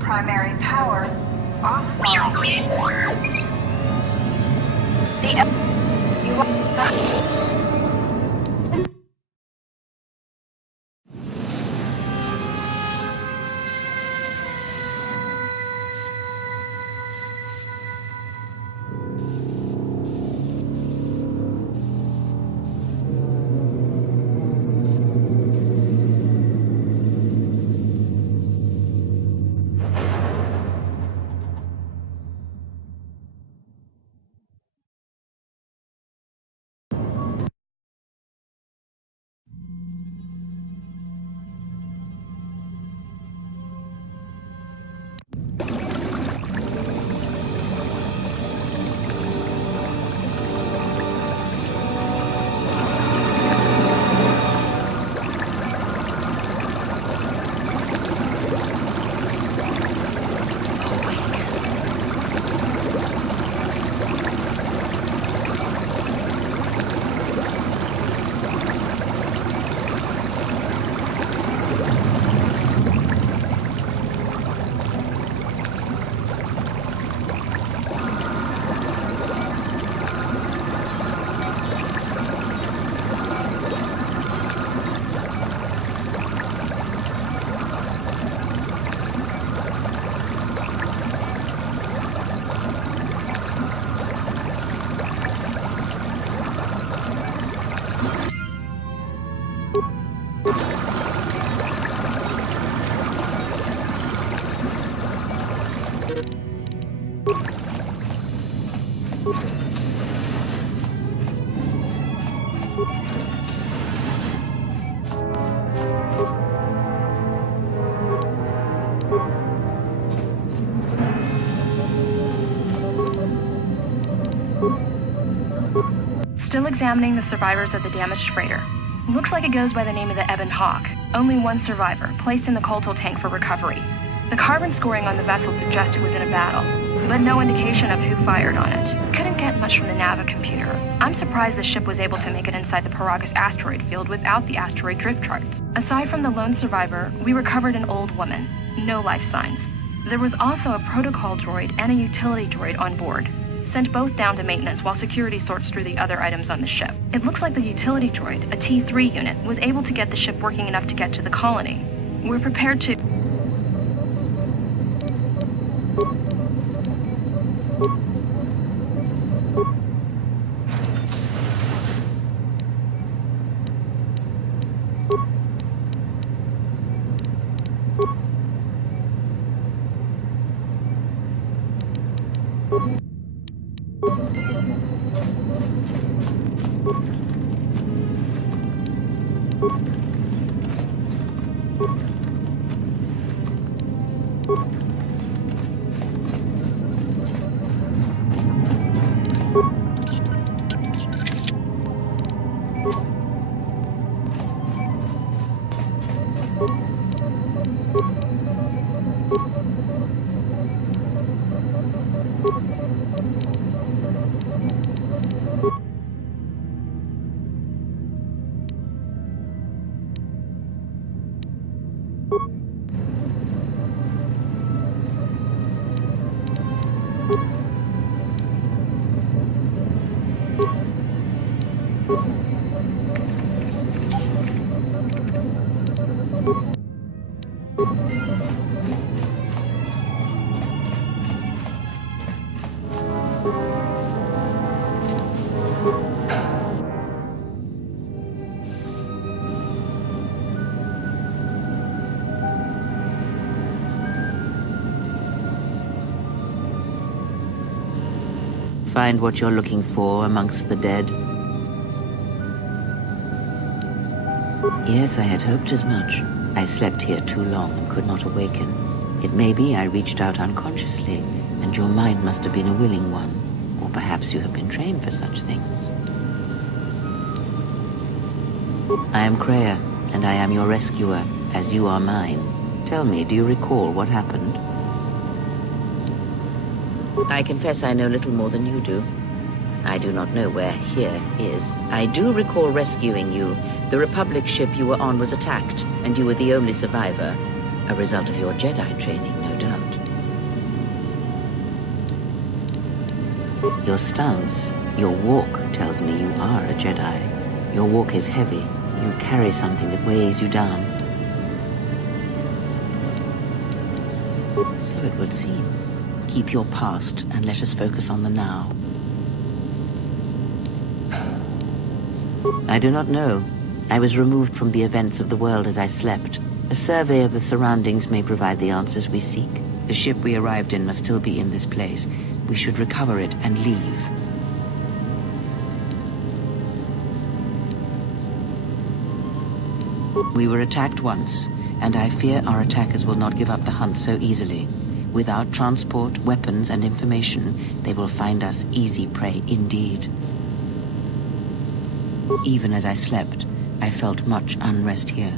Primary power offline. Still examining the survivors of the damaged freighter. Looks like it goes by the name of the Ebon Hawk. Only one survivor, placed in the KOTOR tank for recovery. The carbon scoring on the vessel suggests it was in a battle, but no indication of who fired on it. Couldn't get much from the Nava computer. I'm surprised the ship was able to make it inside the Paragus asteroid field without the asteroid drift charts. Aside from the lone survivor, we recovered an old woman. No life signs. There was also a protocol droid and a utility droid on board. Sent both down to maintenance while security sorts through the other items on the ship. It looks like the utility droid, a T3 unit, was able to get the ship working enough to get to the colony. We're prepared to... Find what you're looking for amongst the dead? Yes, I had hoped as much. I slept here too long and could not awaken. It may be I reached out unconsciously, and your mind must have been a willing one. Or perhaps you have been trained for such things. I am Kreia, and I am your rescuer, as you are mine. Tell me, do you recall what happened? I confess I know little more than you do. I do not know where here is. I do recall rescuing you. The Republic ship you were on was attacked, and you were the only survivor. A result of your Jedi training, no doubt. Your stance, your walk tells me you are a Jedi. Your walk is heavy. You carry something that weighs you down. So it would seem. Keep your past and let us focus on the now. I do not know. I was removed from the events of the world as I slept. A survey of the surroundings may provide the answers we seek. The ship we arrived in must still be in this place. We should recover it and leave. We were attacked once, and I fear our attackers will not give up the hunt so easily. Without transport, weapons, and information, they will find us easy prey indeed. Even as I slept, I felt much unrest here.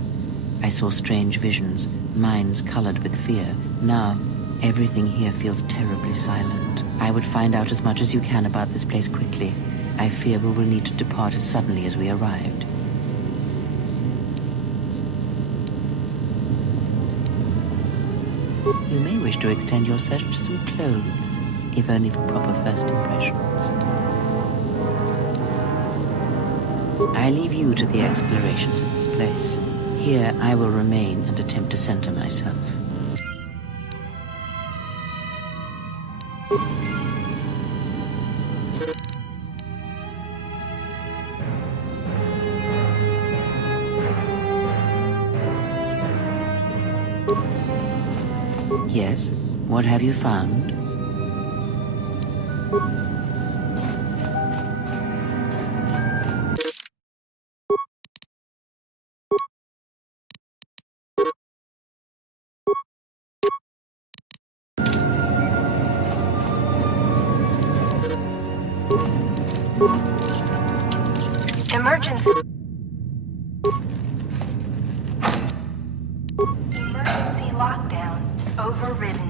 I saw strange visions, minds colored with fear. Now, everything here feels terribly silent. I would find out as much as you can about this place quickly. I fear we will need to depart as suddenly as we arrived. You may wish to extend your search to some clothes, if only for proper first impressions. I leave you to the explorations of this place. Here I will remain and attempt to center myself. Yes, what have you found? Emergency. Emergency lockdown overridden.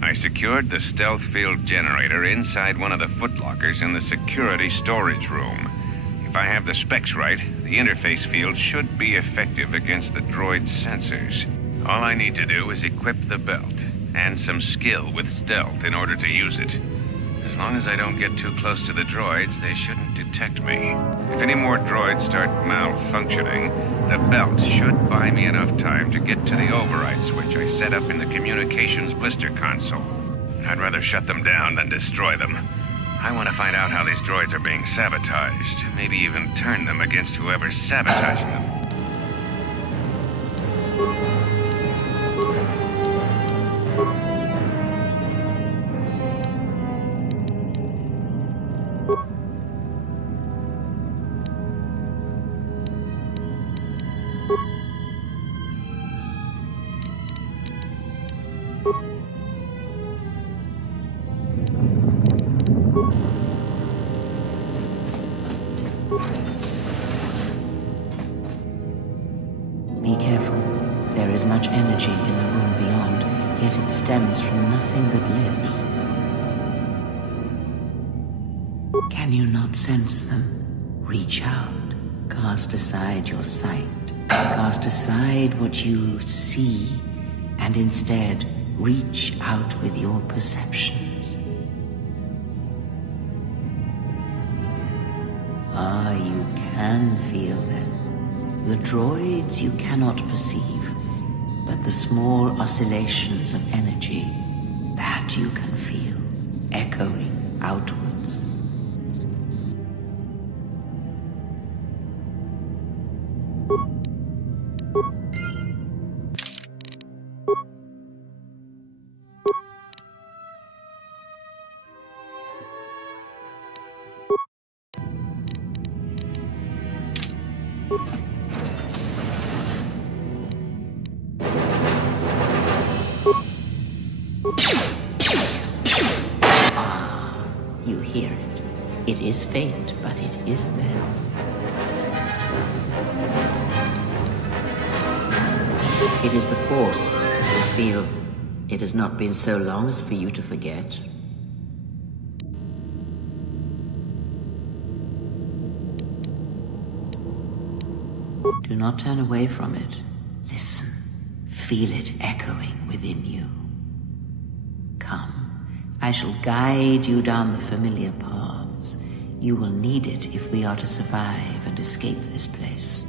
I secured the stealth field generator inside one of the footlockers in the security storage room. If I have the specs right, the interface field should be effective against the droid's sensors. All I need to do is equip the belt, and some skill with stealth in order to use it. As long as I don't get too close to the droids, they shouldn't detect me. If any more droids start malfunctioning, the belt should buy me enough time to get to the override switch I set up in the communications blister console. I'd rather shut them down than destroy them. I want to find out how these droids are being sabotaged, maybe even turn them against whoever's sabotaging them. Be careful. There is much energy in the room beyond, yet it stems from nothing that lives. Can you not sense them? Reach out. Cast aside your sight. Cast aside what you see, and instead reach out with your perceptions. Ah, you can feel them. The droids you cannot perceive, but the small oscillations of energy, that you can feel, echoing outwards. You hear it. It is faint, but it is there. It is the Force. You feel it has not been so long as for you to forget. Do not turn away from it. Listen. Feel it echoing within you. Come. I shall guide you down the familiar paths. You will need it if we are to survive and escape this place.